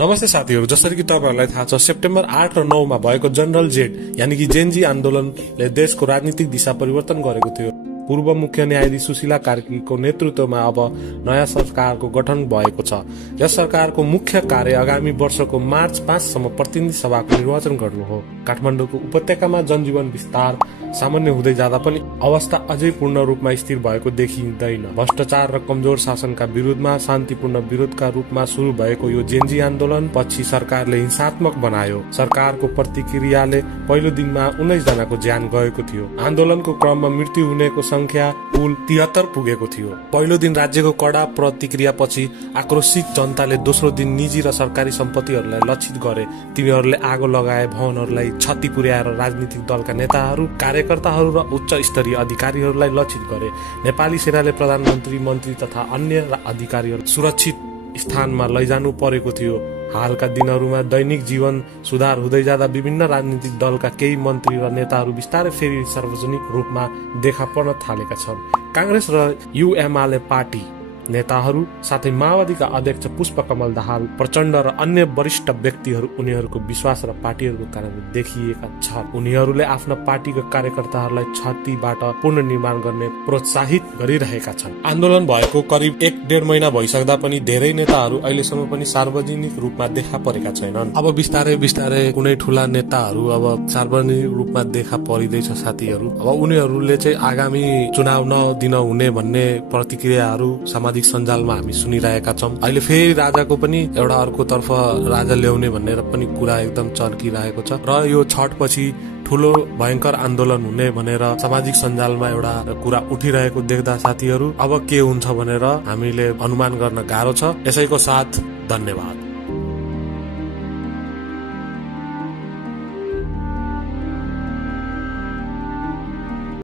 नमस्ते साथीहरू, जसरी कि तपाईहरुलाई थाहा छ, सेप्टेम्बर 8 र 9 मा भएको जनरल जेड यानी कि जेनजी आन्दोलनले देशको राजनीतिक दिशा परिवर्तन गरेको थियो। पूर्व मुख्य न्यायाधीश सुशीला कार्कीको नेतृत्वमा अब नयाँ सरकारको गठन भएको छ। यस सरकारको मुख्य कार्य आगामी वर्षको मार्च 5 सम्म प्रतिनिधि सभाको निर्वाचन गर्नु हो। काठमाडौँको उपत्यकामा जनजीवन विस्तार सामान्य हुँदै जाँदा पनि अवस्था अझै पूर्ण रूपमा स्थिर भएको देखिँदैन। भ्रष्टाचार र कमजोर शासनका विरुद्धमा शान्तिपूर्ण विरोधका रूपमा शुरू भएको यो जेनजी आन्दोलन पछि सरकारले हिंसात्मक बनायो। सरकारको प्रतिक्रियाले पहिलो दिनमा 19 जनाको ज्यान गएको थियो। आन्दोलनको क्रममा मृत्यु हुनेको संख्या कुल 73 पुगेको थियो। पहिलो दिन राज्यको कडा प्रतिक्रियापछि आक्रोशित जनताले दोस्रो दिन निजी र सरकारी सम्पत्तिहरूलाई लक्षित गरे। तिनीहरूले आगो लगाए, भवनहरूलाई क्षति पुर्याएर राजनीतिक दलका नेताहरू, कार्यकर्ताहरू र उच्च स्तरीय अधिकारीहरूलाई लक्षित गरे। नेपाली सेनाले प्रधानमन्त्री, मन्त्री तथा अन्य अधिकारीहरू सुरक्षित स्थानमा लैजानु परेको थियो। हालका दिनहरूमा दैनिक जीवन सुधार हुँदै जाँदा विभिन्न राजनीतिक दलका केही मन्त्री र नेताहरू बिस्तारै फेरि सार्वजनिक रूपमा देखा पर्न थालेका छन्। कांग्रेस र युएमाले पार्टी नेताहरू साथै माओवादीका अध्यक्ष पुष्पकमल दाहाल प्रचण्ड र अन्य वरिष्ठ व्यक्तिहरू उनीहरूको विश्वास र पार्टीहरूको कारणले देखिएका छन्। उनीहरूले आफ्ना पार्टीका कार्यकर्ताहरूलाई क्षतिबाट पुनर्निर्माण गर्ने प्रोत्साहित गरिरहेका छन्। आन्दोलन भएको करिब 1-1.5 महिना भइसक्दा पनि धेरै नेताहरू अहिलेसम्म पनि सार्वजनिक रूपमा देखा परेका छैनन्। अब बिस्तारै बिस्तारै कुनै ठूला नेताहरू अब सार्वजनिक रूपमा देखा परिदैछ साथीहरू। अब उनीहरूले चाहिँ आगामी चुनाव नदिन हुने भन्ने प्रतिक्रियाहरू सामाजिक सञ्जालमा हामी सुनिरहेका छौं। अहिले फेरि राजाको पनि एउटा अर्को तर्फ राजा ल्याउने भनेर पनि कुरा एकदम चर्किरहेको छ र यो छठपछि ठूलो भयंकर आन्दोलन हुने भनेर सामाजिक सञ्जालमा एउटा कुरा उठिरहेको देख्दा साथीहरू अब के हुन्छ भनेर हामीले अनुमान गर्न गाह्रो छ। यसैको साथ धन्यवाद।